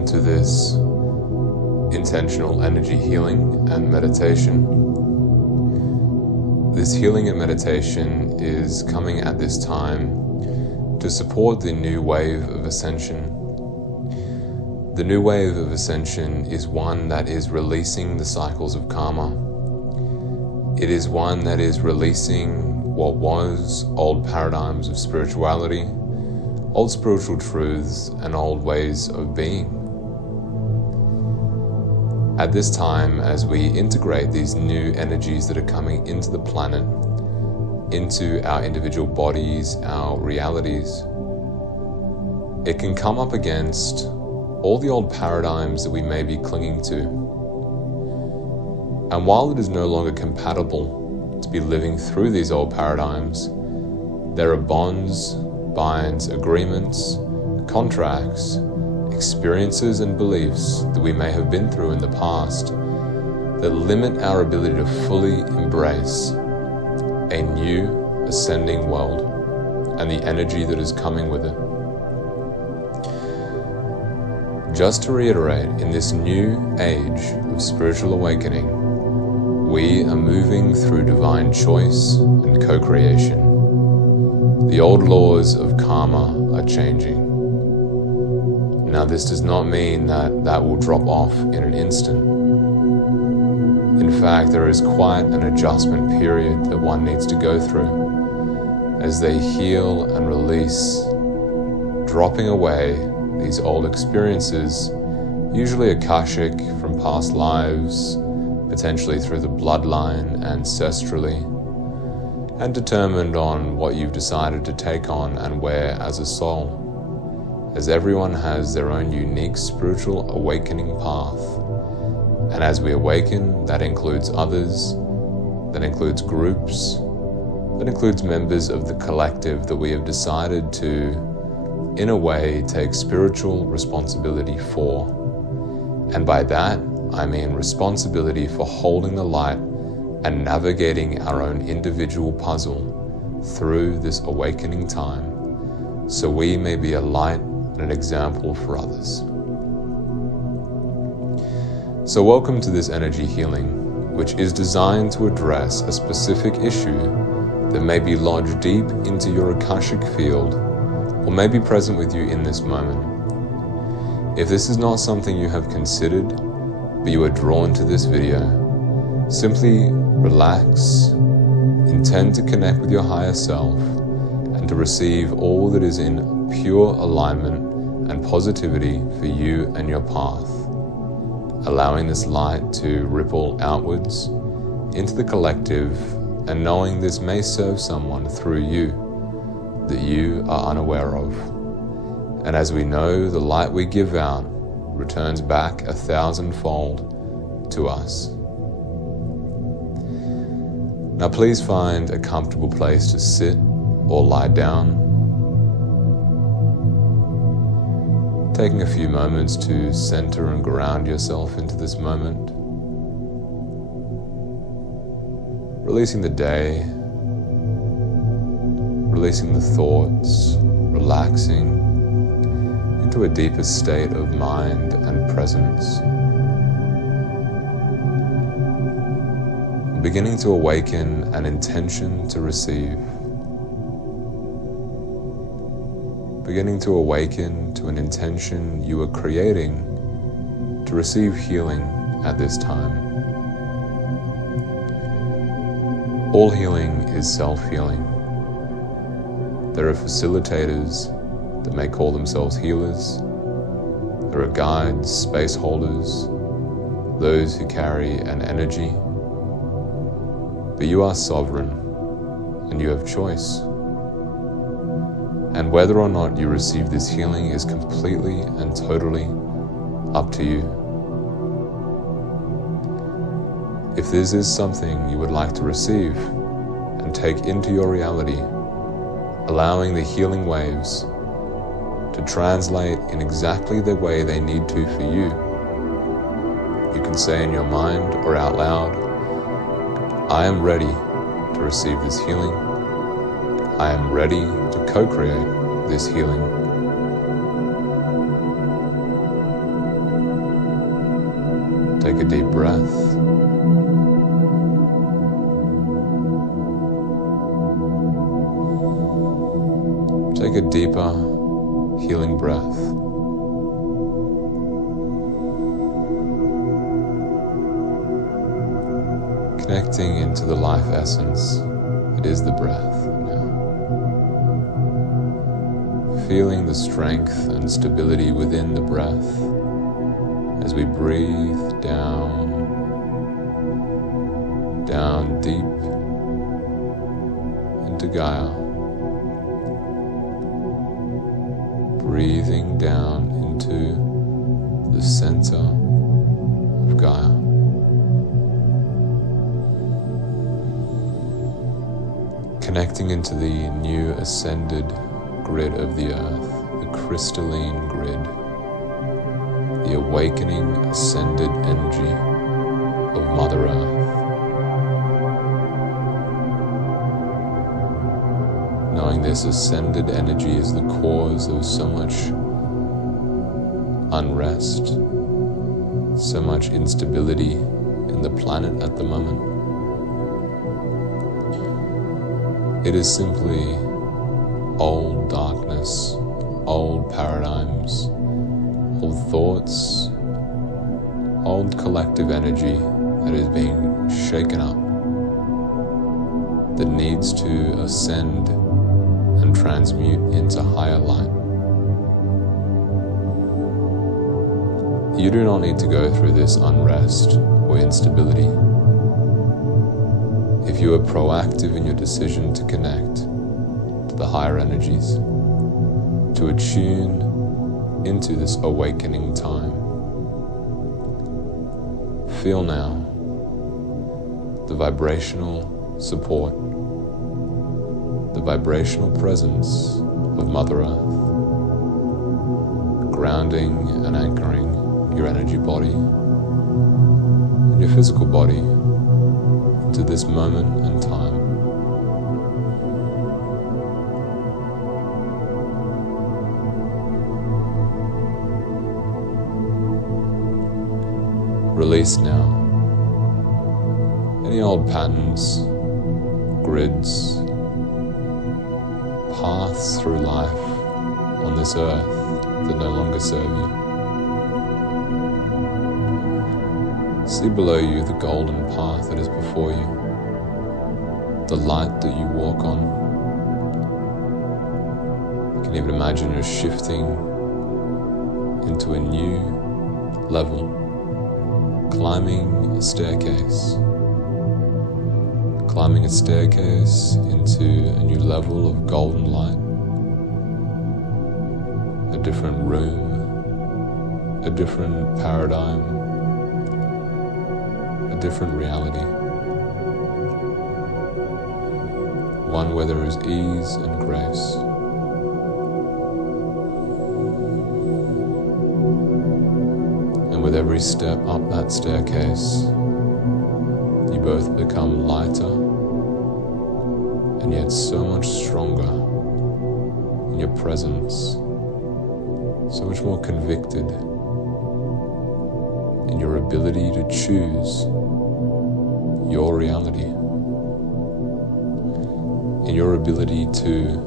welcome to this intentional energy healing and meditation. This healing and meditation is coming at this time to support the new wave of ascension. The new wave of ascension is one that is releasing the cycles of karma. It is one that is releasing what was old paradigms of spirituality, old spiritual truths, and old ways of being. At this time, as we integrate these new energies that are coming into the planet, into our individual bodies, our realities, it can come up against all the old paradigms that we may be clinging to. And while it is no longer compatible to be living through these old paradigms, there are bonds, binds, agreements, contracts, experiences and beliefs that we may have been through in the past that limit our ability to fully embrace a new ascending world and the energy that is coming with it. Just to reiterate, in this new age of spiritual awakening, we are moving through divine choice and co-creation. The old laws of karma are changing. Now, this does not mean that that will drop off in an instant. In fact, there is quite an adjustment period that one needs to go through as they heal and release, dropping away these old experiences, usually akashic from past lives, potentially through the bloodline, ancestrally, and determined on what you've decided to take on and where as a soul, as everyone has their own unique spiritual awakening path. And as we awaken, that includes others, that includes groups, that includes members of the collective that we have decided to, in a way, take spiritual responsibility for. And by that, I mean responsibility for holding the light and navigating our own individual puzzle through this awakening time, so we may be a light and an example for others. So welcome to this energy healing, which is designed to address a specific issue that may be lodged deep into your akashic field or may be present with you in this moment. If this is not something you have considered, but you are drawn to this video, simply relax, intend to connect with your higher self, and to receive all that is in pure alignment and positivity for you and your path, allowing this light to ripple outwards into the collective, and knowing this may serve someone through you that you are unaware of. And as we know, the light we give out returns back 1,000-fold to us. Now please find a comfortable place to sit or lie down, taking a few moments to center and ground yourself into this moment, releasing the day, releasing the thoughts, relaxing into a deeper state of mind and presence. Beginning to awaken an intention to receive. Beginning to awaken to an intention you are creating to receive healing at this time. All healing is self-healing. There are facilitators that may call themselves healers. There are guides, space holders, those who carry an energy. But you are sovereign, and you have choice. And whether or not you receive this healing is completely and totally up to you. If this is something you would like to receive and take into your reality, allowing the healing waves to translate in exactly the way they need to for you, you can say in your mind or out loud, I am ready to receive this healing. I am ready to co-create this healing. Take a deep breath. Take a deeper, healing breath. Connecting into the life essence that is the breath now. Feeling the strength and stability within the breath as we breathe down deep into Gaia. Breathing down into the center of Gaia. Connecting into the new ascended grid of the earth, the crystalline grid, the awakening ascended energy of Mother Earth. Knowing this ascended energy is the cause of so much unrest, so much instability in the planet at the moment. It is simply old darkness, old paradigms, old thoughts, old collective energy that is being shaken up, that needs to ascend and transmute into higher light. You do not need to go through this unrest or instability. If you are proactive in your decision to connect to the higher energies, to attune into this awakening time, feel now the vibrational support, the vibrational presence of Mother Earth, grounding and anchoring your energy body and your physical body to this moment and time. Release now any old patterns, grids, paths through life on this earth that no longer serve you. See below you the golden path that is before you, the light that you walk on. You can even imagine you're shifting into a new level, climbing a staircase into a new level of golden light, a different room, a different paradigm, a different reality, one where there is ease and grace. And with every step up that staircase, you both become lighter and yet so much stronger in your presence, so much more convicted in your ability to choose your reality, in your ability to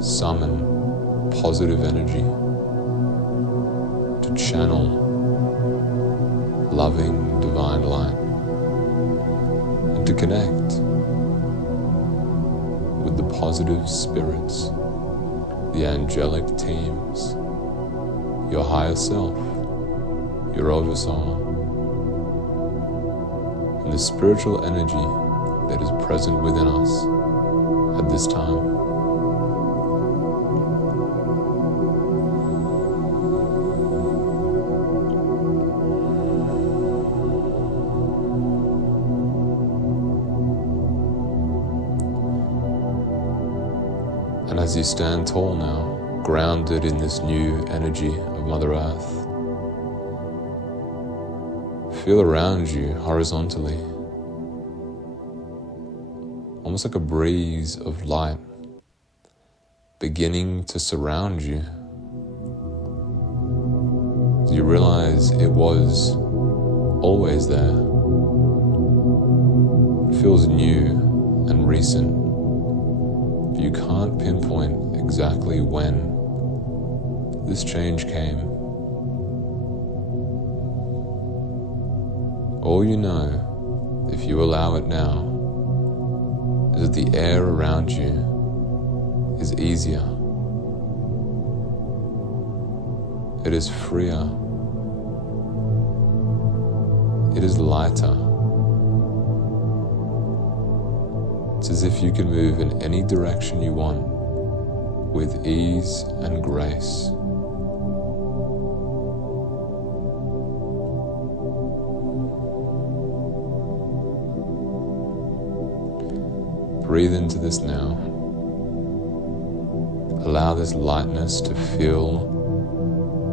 summon positive energy, to channel loving divine light, and to connect with the positive spirits, the angelic teams, your higher self, your oversoul, and the spiritual energy that is present within us at this time. And as you stand tall now, grounded in this new energy of Mother Earth, feel around you horizontally, almost like a breeze of light beginning to surround you. You realize it was always there. It feels new and recent, but you can't pinpoint exactly when this change came. All you know, if you allow it now, is that the air around you is easier. It is freer. It is lighter. It's as if you can move in any direction you want with ease and grace. Breathe into this now. Allow this lightness to fill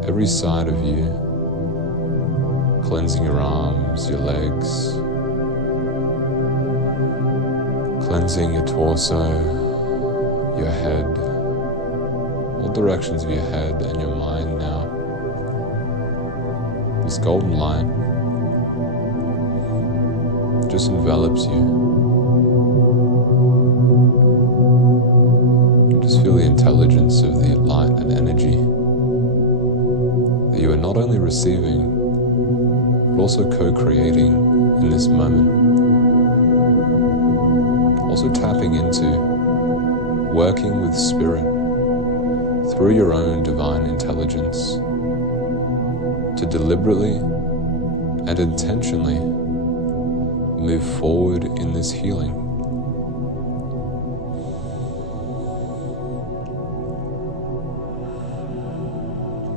every side of you, cleansing your arms, your legs, cleansing your torso, your head, all directions of your head and your mind now. This golden light just envelops you. Just feel the intelligence of the light and energy that you are not only receiving, but also co-creating in this moment. Also tapping into working with spirit through your own divine intelligence to deliberately and intentionally move forward in this healing.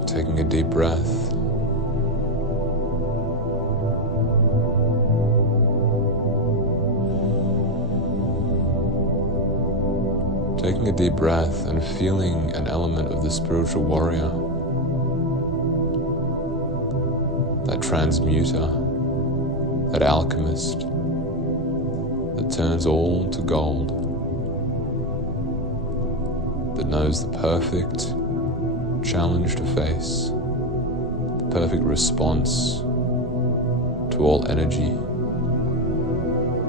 Taking a deep breath. Taking a deep breath and feeling an element of the spiritual warrior, that transmuter, that alchemist that turns all to gold, that knows the perfect challenge to face, the perfect response to all energy,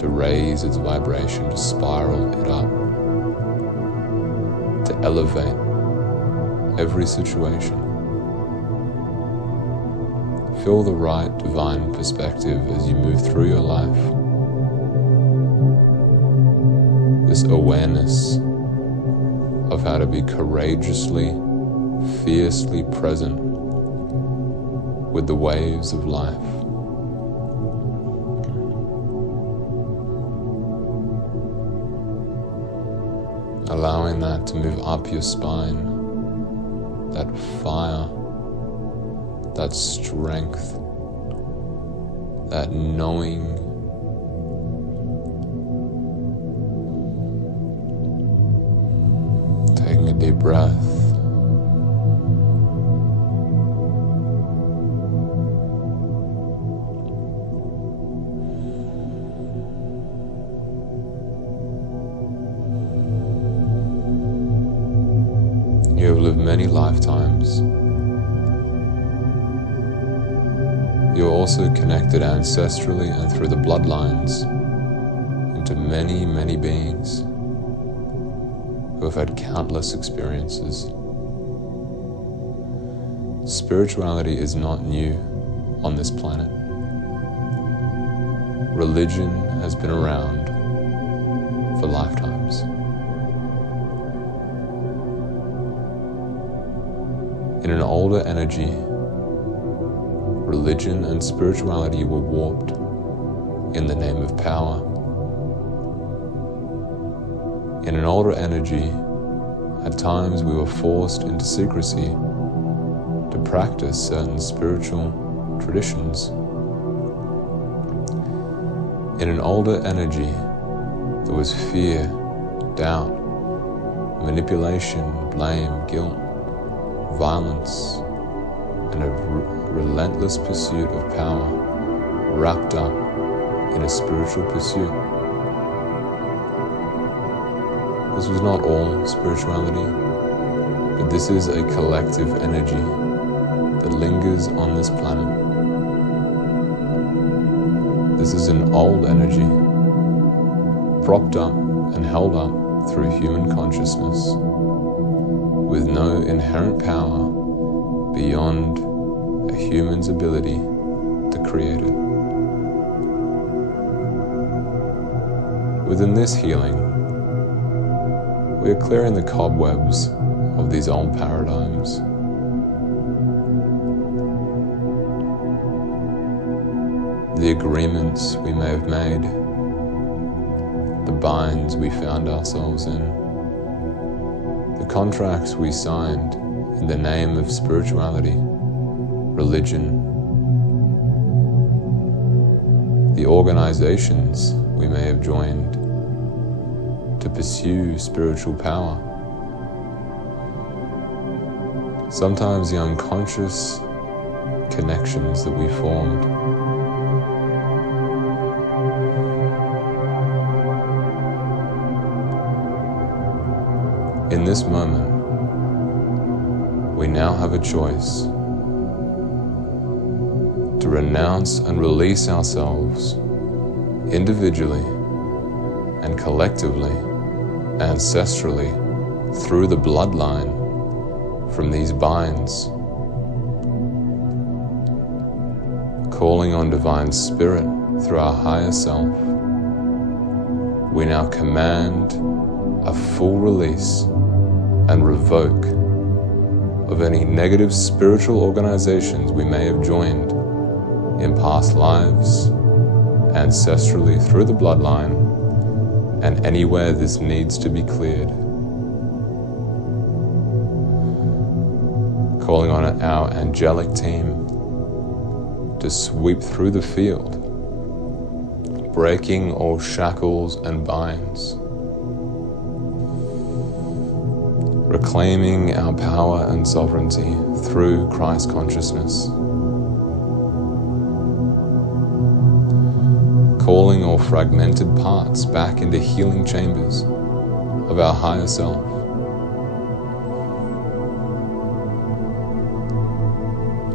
to raise its vibration, to spiral it up, to elevate every situation. Feel the right divine perspective as you move through your life. This awareness of how to be courageously, fiercely present with the waves of life. Allowing that to move up your spine, that fire, that strength, that knowing. Taking a deep breath. You have lived many lifetimes. You are also connected ancestrally and through the bloodlines into many, many beings who have had countless experiences. Spirituality is not new on this planet. Religion has been around for lifetimes. In an older energy, religion and spirituality were warped in the name of power. In an older energy, at times we were forced into secrecy to practice certain spiritual traditions. In an older energy, there was fear, doubt, manipulation, blame, guilt, violence, and a relentless pursuit of power wrapped up in a spiritual pursuit. This was not all spirituality, but this is a collective energy that lingers on this planet. This is an old energy, propped up and held up through human consciousness, with no inherent power beyond a human's ability to create it. Within this healing, we are clearing the cobwebs of these old paradigms. The agreements we may have made, the binds we found ourselves in, the contracts we signed in the name of spirituality, religion, the organizations we may have joined to pursue spiritual power. Sometimes the unconscious connections that we formed. In this moment, we now have a choice to renounce and release ourselves individually and collectively, ancestrally, through the bloodline from these binds, calling on divine spirit through our higher self. We now command a full release and revoke of any negative spiritual organizations we may have joined in past lives, ancestrally through the bloodline, and anywhere this needs to be cleared. Calling on our angelic team to sweep through the field, breaking all shackles and binds, reclaiming our power and sovereignty through Christ consciousness, calling all fragmented parts back into healing chambers of our higher self,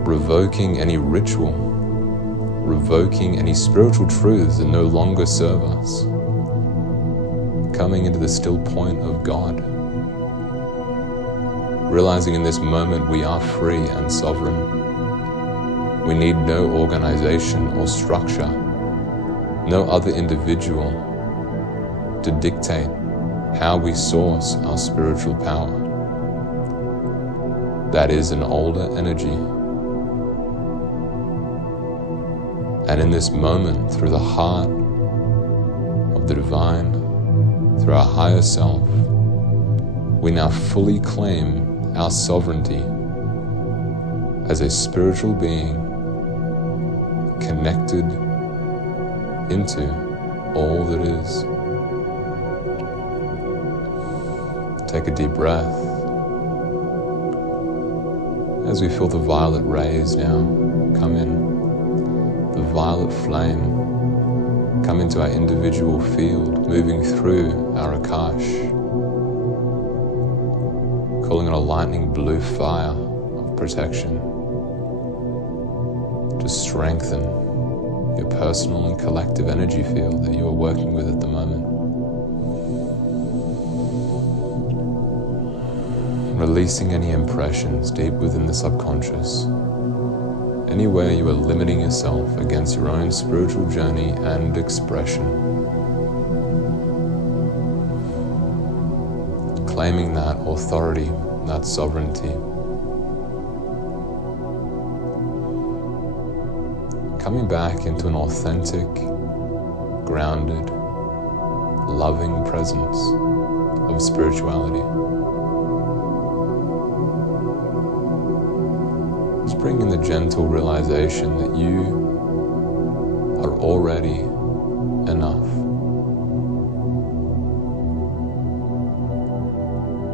revoking any ritual, revoking any spiritual truths that no longer serve us, coming into the still point of God, realizing in this moment we are free and sovereign. We need no organization or structure, no other individual to dictate how we source our spiritual power. That is an older energy. And in this moment, through the heart of the divine, through our higher self, we now fully claim our sovereignty as a spiritual being connected into all that is. Take a deep breath as we feel the violet rays now come in. The violet flame come into our individual field, moving through our Akash, calling on a lightning blue fire of protection to strengthen your personal and collective energy field that you are working with at the moment. Releasing any impressions deep within the subconscious. Anywhere you are limiting yourself against your own spiritual journey and expression. Claiming that authority, that sovereignty. Coming back into an authentic, grounded, loving presence of spirituality. Just bring in the gentle realization that you are already enough.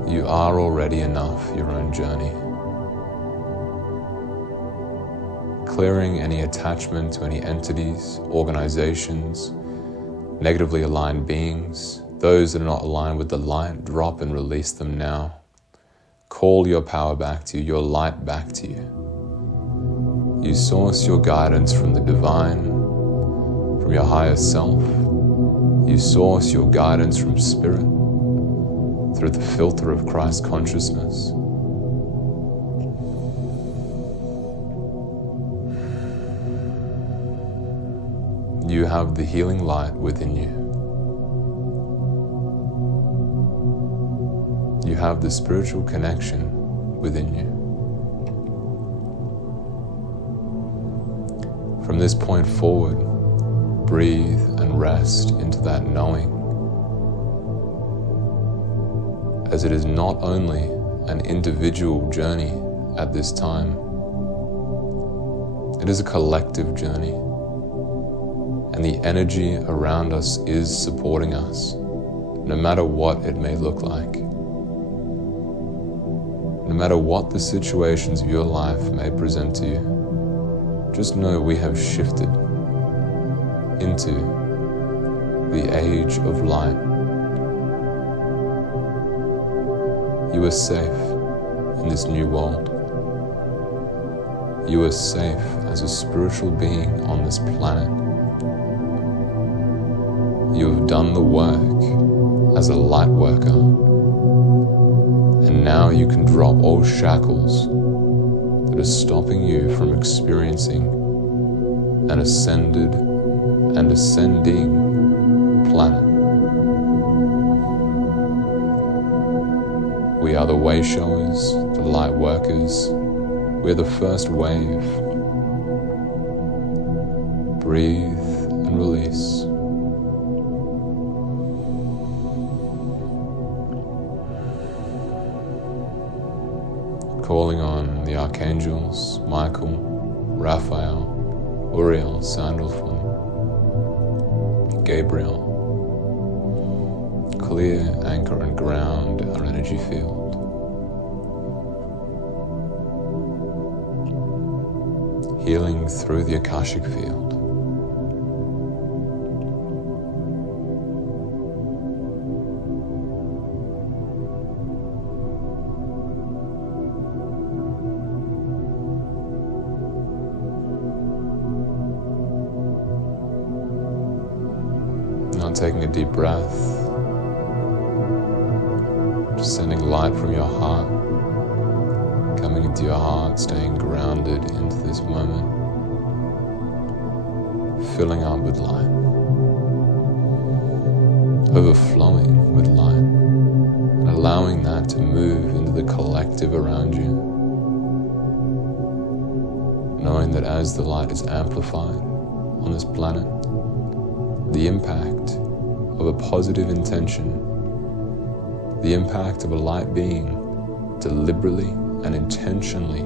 You are already enough, your own journey. Clearing any attachment to any entities, organizations, negatively aligned beings, those that are not aligned with the light, drop and release them now. Call your power back to you, your light back to you. You source your guidance from the divine, from your higher self. You source your guidance from spirit through the filter of Christ consciousness. You have the healing light within you. You have the spiritual connection within you. From this point forward, breathe and rest into that knowing, as it is not only an individual journey at this time, it is a collective journey, and the energy around us is supporting us, no matter what it may look like. No matter what the situations of your life may present to you, just know we have shifted into the age of light. You are safe in this new world. You are safe as a spiritual being on this planet. You have done the work as a light worker, and now you can drop all shackles that are stopping you from experiencing an ascended and ascending planet. We are the way showers, the light workers. We are the first wave. Breathe and release. Calling on the archangels, Michael, Raphael, Uriel, Sandalphon, Gabriel. Clear, anchor, and ground our energy field. Healing through the Akashic field. Now taking a deep breath. Just sending light from your heart, coming into your heart, staying grounded into this moment, filling up with light, overflowing with light, and allowing that to move into the collective around you, knowing that as the light is amplified on this planet, the impact of a positive intention, the impact of a light being deliberately and intentionally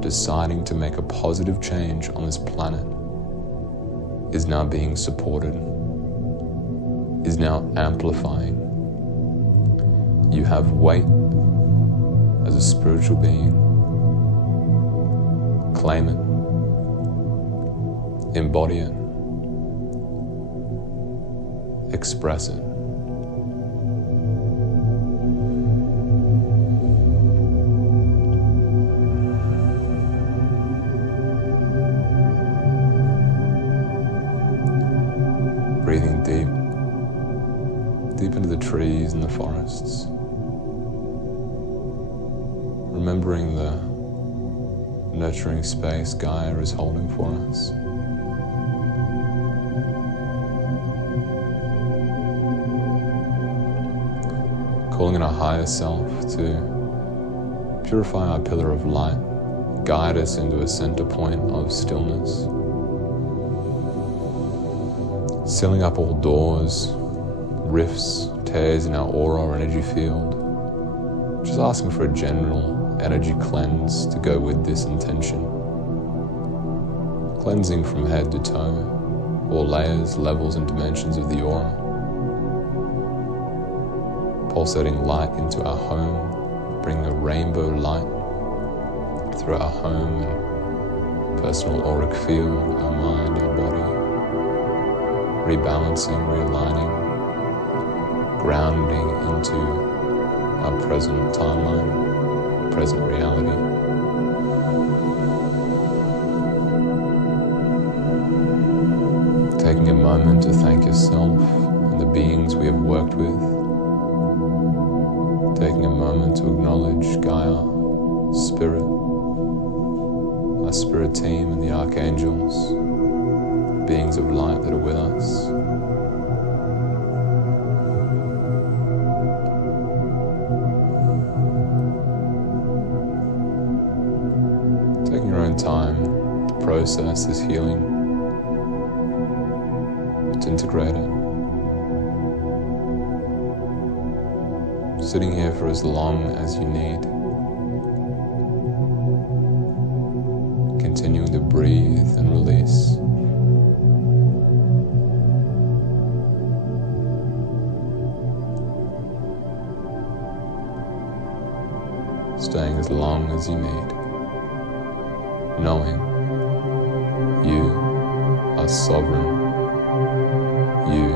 deciding to make a positive change on this planet is now being supported, is now amplifying. You have weight as a spiritual being. Claim it. Embody it. Express it. Breathing deep into the trees and the forests. Remembering the nurturing space Gaia is holding for us. Calling in our higher self to purify our pillar of light, guide us into a center point of stillness. Sealing up all doors, rifts, tears in our aura or energy field. Just asking for a general energy cleanse to go with this intention. Cleansing from head to toe, all layers, levels, and dimensions of the aura. Pulsating light into our home, bringing a rainbow light through our home and personal auric field, our mind, our body. Rebalancing, realigning, grounding into our present timeline, present reality. Taking a moment to thank yourself and the beings we have worked with. Taking a moment to acknowledge Gaia, Spirit, our spirit team and the archangels, beings of light that are with us. Taking your own time to process this healing, to integrate it. Sitting here for as long as you need. Continuing to breathe and release. Staying as long as you need. Knowing you are sovereign. You